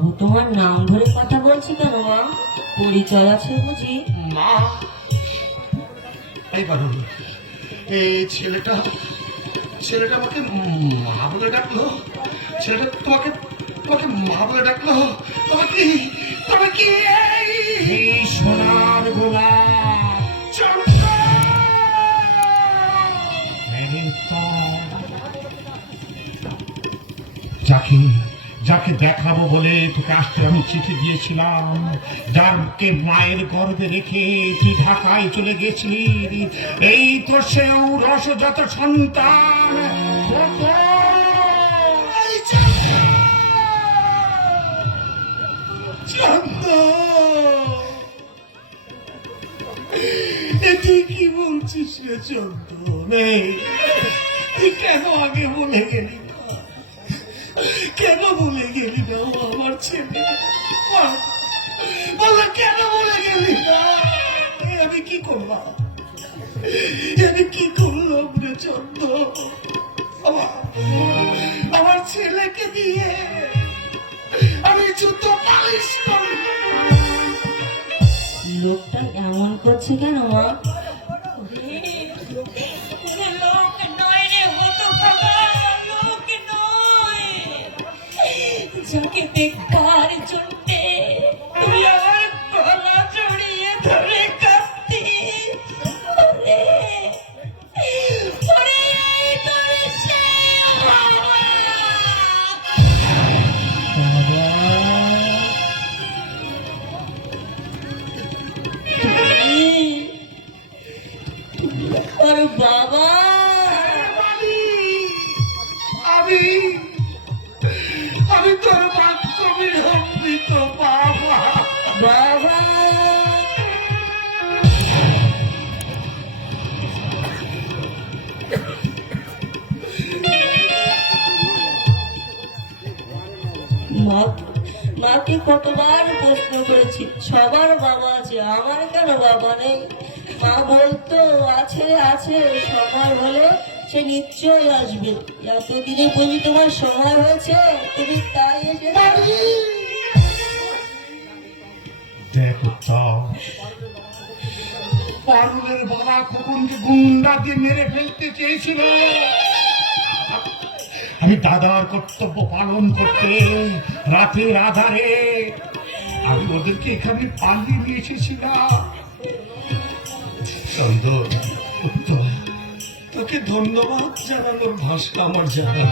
বাবু তোমার নাম ধরে কথা বলছি কেন মা? পরিচয় আছে বুঝি? মা। এই বাবু এই ছেলেটা ছেলেটা আমাকে মা বলে ডাকলো। ছেলেটা তোমাকে তোমাকে মা বলে ডাকলো। তোমাকে তোমাকে এই সোনার গোলাপ দেখাবো বলে তোকে আসতে আমি চিঠি দিয়েছিলাম। যারকে মায়ের গর্ভে রেখে তুই ঢাকায় চলে গেছিলি। এই তো সেও রসজাত সন্তান! তুই কি বলছিস রে চন্দ্র? কেন আগে বলে গেলি? কেন বলে কেন বলে গেলি? না আমি কি এ আমি কি করলাম রে চন্দ্র? আমার ছেলেকে দিয়ে আমি যুদ্ধ পালিশ করি। লোকটা এমন করছে কেন মা। যাকে মা মাকে কতবার প্রশ্ন করেছি সবার বাবা আছে আমার কেন বাবা নেই? মা বলতো আছে আছে সময় হলে সে নিশ্চয়ই আসবে। এতদিনে বুঝি তোমার সময় হয়েছে তুমি তাই এসে দেখ পারুলের বাবা খোকনকে গুন্ডা দিয়ে মেরে ফেলতে চেয়েছিল। আমি দাদার কর্তব্য পালন করতে রাতের আধারে আমি ওদেরকে এখানে পালিয়ে নিয়ে এসেছিলাম। সুন্দর উত্তম তোকে ধন্যবাদ জানানোর ভাষা আমার জানা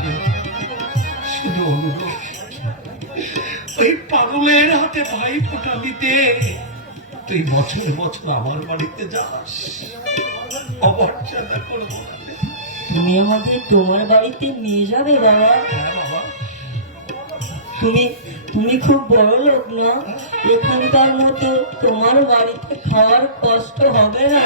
শুধু অনুরোধ ওই পাগলের হাতে ভাই ফোটা দিতে তুই বছরে বছর আমার বাড়িতে যাস। অমর্যাদা করব না। তুমি আমাদের তোমার বাড়িতে নিয়ে যাবে বাবা। হ্যাঁ তুমি তুমি খুব বড় লোক না। এখানকার মতো তোমার বাড়িতে খাওয়ার কষ্ট হবে না?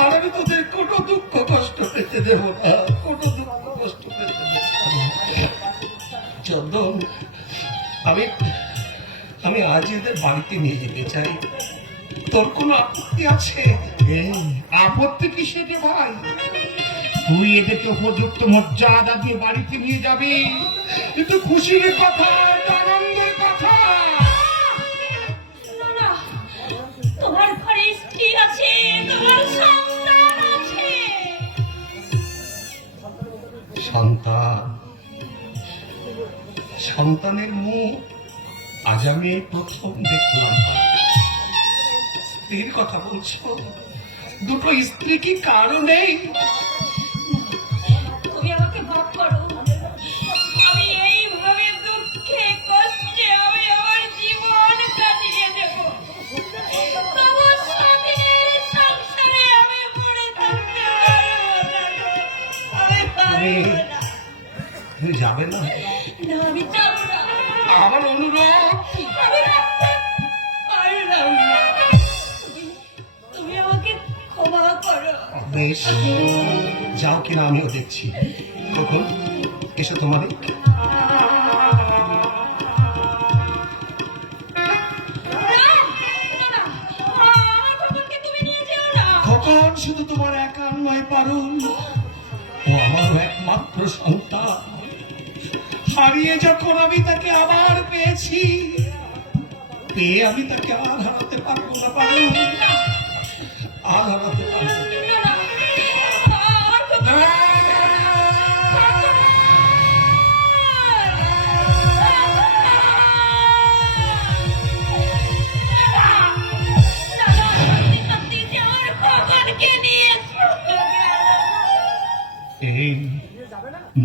আর আমি তোদের কোনো দুঃখ কষ্ট পেতে দেব না কোনো দুঃখ কষ্ট পেতে চন্দন আমি আমি আজ এদের বাড়িতে নিয়ে যেতে চাই। তোর কোনো আপত্তি আছে? আপত্তি কিসে রে ভাই? তুই এদেরকে উপযুক্ত মর্যাদা দিয়ে বাড়িতে নিয়ে যাবি। কিন্তু খুশির কথা আনন্দের কথা। না, না, তোমার ঘরে স্ত্রী আছে তোমার সন্তান আছে। সন্তান। সন্তানের মুখ আজ আমি এই প্রথম দেখলাম। স্ত্রীর কথা বলছো? দুটো স্ত্রী কি কারও তুমি যাবে না? আমার অনুরোধ বেশ যাও কিনা আমিও দেখছি। কখন? এসো তোমার খোকন শুধু তোমার একার নয় পারুল? ও সন্তান। হারিয়ে যখন আমি তাকে আবার পেয়েছি, পেয়ে আমি তাকে আর হারাতে পারব না, পারব আর হারাতে পারব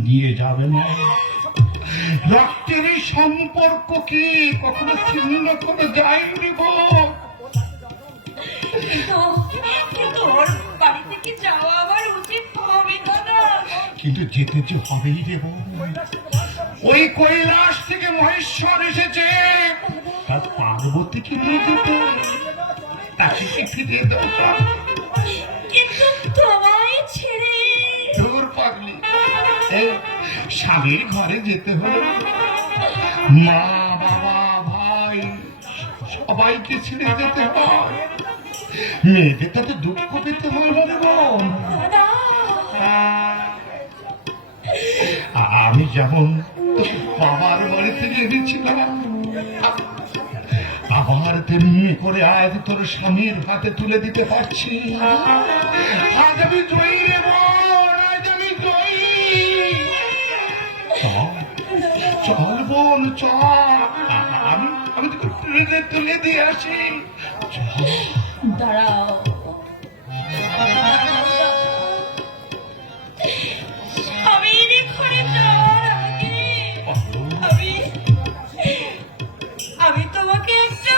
নিয়ে যাবে না। রক্তের এই সম্পর্ককে কখনো ছিন্ন করে যায়নি গো। কিন্তু যেতে যে হবেই রে ওই কৈলাস থেকে মহেশ্বর এসেছে। তার পার্বতীকে নিয়ে যেতে। তাকে কি ফিরিয়ে দেবো কিন্তু তোমায় স্বামীর ঘরে যেতে হলে। মা, বাবা, ভাই, সবাইকে ছেড়ে যেতে হয়। মেয়েদের তাতে দুঃখ পেতে হয় আমি যেমন বাবার বাড়ি থেকে এনেছিলাম, আবার তেমনি করে আজ তোর স্বামীর হাতে তুলে দিতে পারছি আজ আমি জয়ী বোন আমি আমি তোকে তুলে দিয়ে আসি। দাঁড়াও। আমি তোমাকে একটা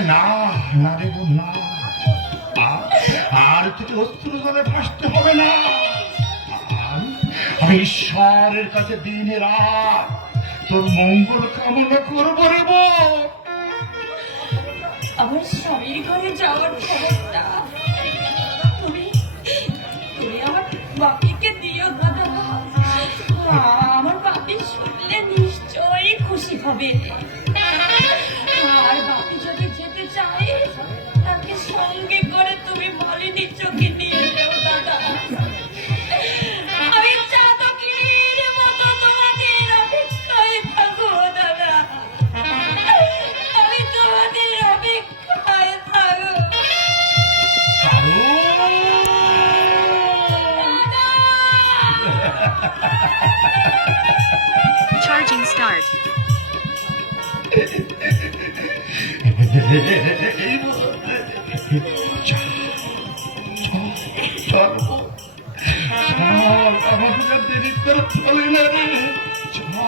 না আর তোকে অস্ত্র জলে ভাসতে হবে না। আমি- ঈশ্বরের কাছে দিন রাত তোর মঙ্গল কামনা করব আমার স্বামীর ঘরে যাওয়ার তুমি আমার আমার বাপি শুনলে নিশ্চয়ই খুশি হবে। তুমি মালিনী চোখে নিয়ে যাও দাদা? আমি চাতকের মতো তোমাদের অপেক্ষায় থাকব দাদা। আমি তোমাদের অপেক্ষায় থাকব Charging start. تر پليني ره چما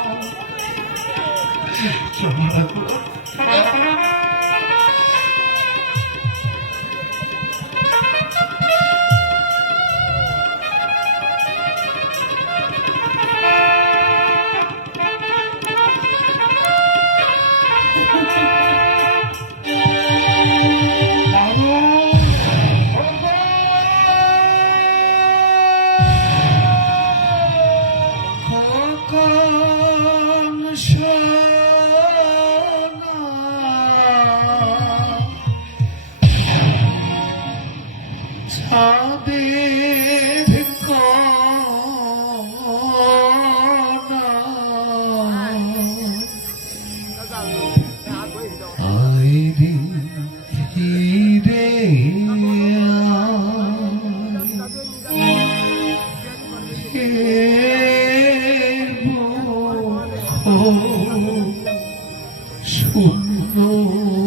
Oh.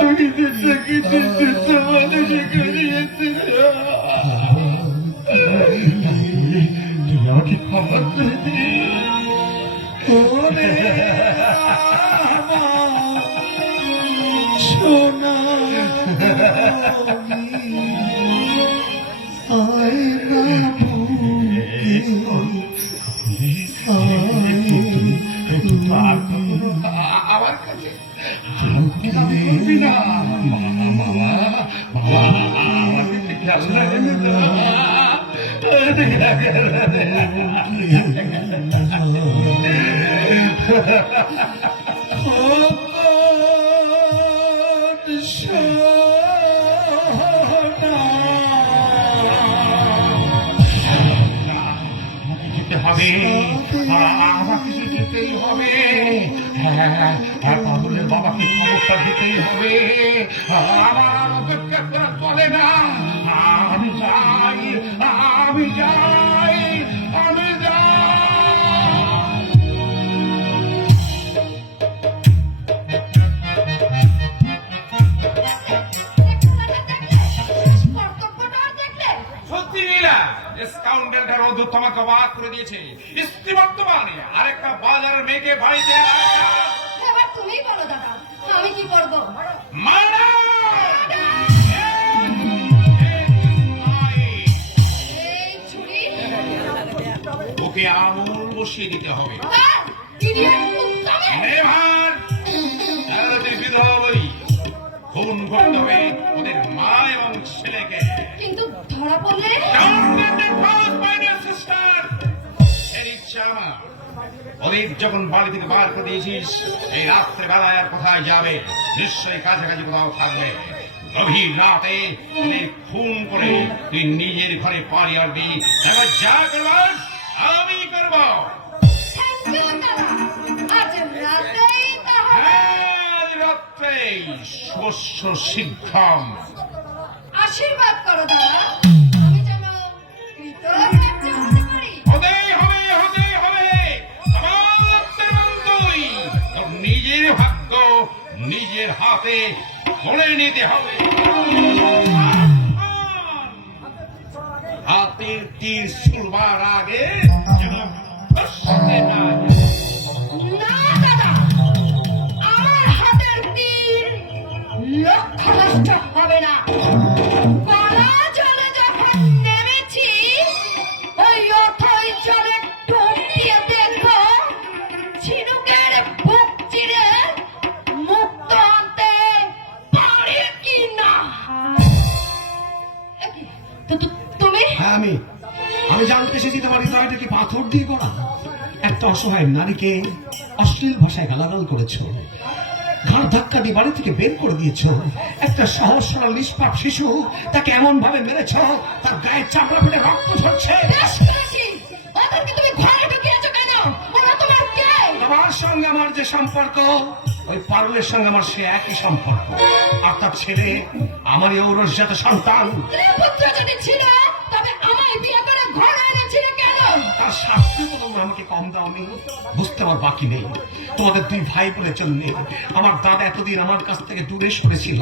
Porque que isso que se isso, mano, eu chegaria. হবে আমাকে যেতেই হবে হ্যাঁ বাবাকে খবরটা দিতেই হবে। আমার করব মানা ওকে আমল বসিয়ে দিতে হবে। খুন করতে হবে ওদের মা এবং ছেলেকে কিন্তু ধরা পড়লে? ওদের যখন বাড়ি থেকে বার করে দিয়েছিস, এই রাত্রে বেলায় আর কোথায় যাবে? নিশ্চয়ই কাছাকাছি কোথাও থাকবে। গভীর রাতে খুন করে তুই নিজের ঘরে পাড়ি আসবি এবার যা করবার, আমি করব। শস্য সিদ্ধম আশীর্বাদ করো দাদা। নিজের হাতে ধরে নিতে হবে। হাতের তীর ছুড়বার আগে না অসহায় নারীকে অশ্লীল ভাষায় গালাগাল করেছ। ঘাড় ধাক্কা দিয়ে বাড়ি থেকে বের করে দিয়েছ। একটা সহজ সরল নিষ্পাপ শিশু তাকে এমন ভাবে মেরেছ তার গায়ে চামড়া ফেটে রক্ত ঝরছে। ঘরে আমার সঙ্গে আমার যে সম্পর্ক ওই পারুলের সঙ্গে আমার সে একই সম্পর্ক। আর তার ছেলে আমারই ঔরসজাত সন্তান। ছিল আমাকে কম দাওনি বুঝতে আমার বাকি নেই। তোমাদের দুই ভাই বলে জন্য আমার দাদা এতদিন আমার কাছ থেকে দূরে সরেছিল।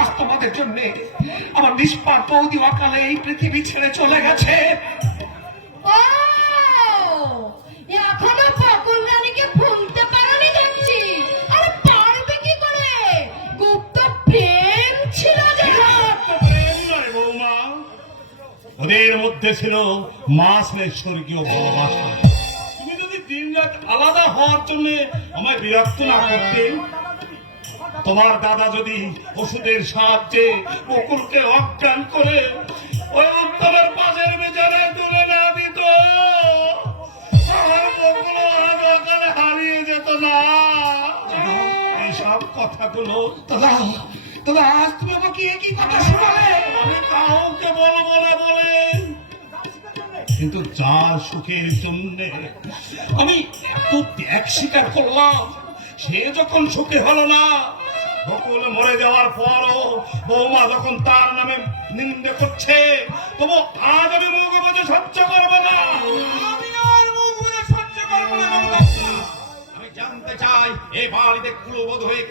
আজ তোমাদের জন্য আমার নিষ্পাপ বৌদি অকালে এই পৃথিবী ছেড়ে চলে গেছে। এখনও ফকুল রানীকে ভুলতে পারোনি দেখছি। আরে পারবে কি করে? গুপ্ত প্রেম ছিল ওদের মধ্যে ছিল মা স্বর্গীয় ভালোবাসা আলাদা হওয়ার জন্য আমায় বিরক্ত না করতে। তোমার দাদা যদি ওষুধের সাহায্যে বকুলকে অজ্ঞান করে, ওই উত্তরের পাশের বিচারে তুলে না দিত। হারিয়ে যেত না। এই সব কথাগুলো, দাদা দাদা, আজ তুমি কথা শোনালে? আমি কাউকে বলব না কিন্তু যার সুখের জন্য আমি এত ত্যাগ স্বীকার করলাম, সে যখন সুখে হলো না, বকুল মরে যাওয়ার পরও বৌমা যখন তার নামে নিন্দে করছে, তবু আজ আমি মুখ বুঝে সহ্য করব না। হয়ে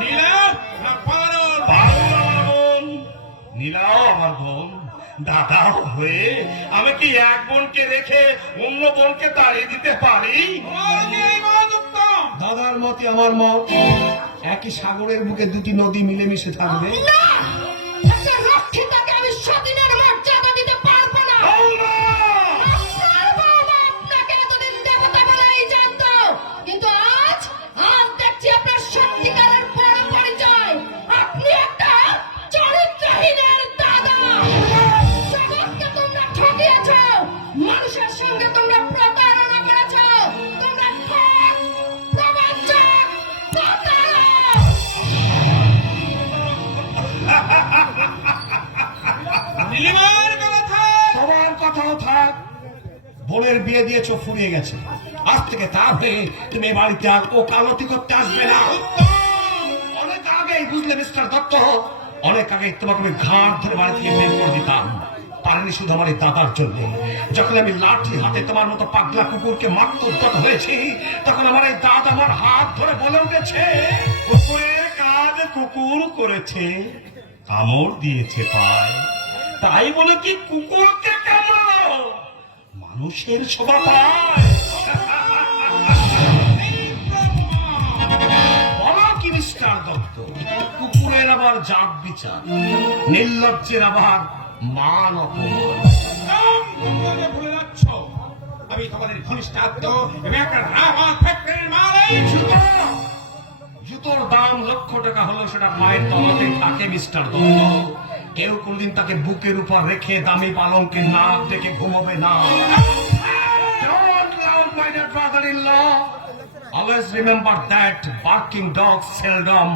নীলা নীলাও আমার বোন। দাদা হয়ে আমি কি এক বোনকে রেখে অন্য বোনকে তাড়িয়ে দিতে পারি? দাদার মতে আমার মত একই সাগরের বুকে দুটি নদী মিলেমিশে থাকবে। বোনের বিয়ে দিয়েছ ফুরিয়ে গেছে। আজ থেকে তার তুমি বাড়িতে আর ও কালতি করতে আসবে না। অনেক আগেই বুঝলে, মিস্টার দত্ত? অনেক আগে তোমাকে আমি ঘাট ধরে বাড়ি থেকে বের করে দিতাম। পারিনি শুধু আমার এই দাদার জন্য। যখন আমি লাঠি হাতে তোমার মতো পাগলা কুকুরকে মারতে উদ্যত হয়েছি, তখন আমার এই দাদা আমার হাত ধরে বলে উঠেছে কুকুরের কাজ কুকুর করেছে, কামড় দিয়েছে পায়। তাই বলে কি কুকুরকে মানুষের শোভা পায়। কুকুরের আবার জাত বিচার। নির্লজ্জের আবার মান অপমান। ভুলে যাচ্ছ? আমি তোমাদের জুতোর দাম লক্ষ টাকা হলো সেটা মায়ের তলাতে থাকে, মিস্টার দত্ত। কেউ কোনদিন তাকে বুকের উপর রেখে দামি পালঙ্কে নাক দেখে ঘুমাবে না. Always remember that barking dogs seldom.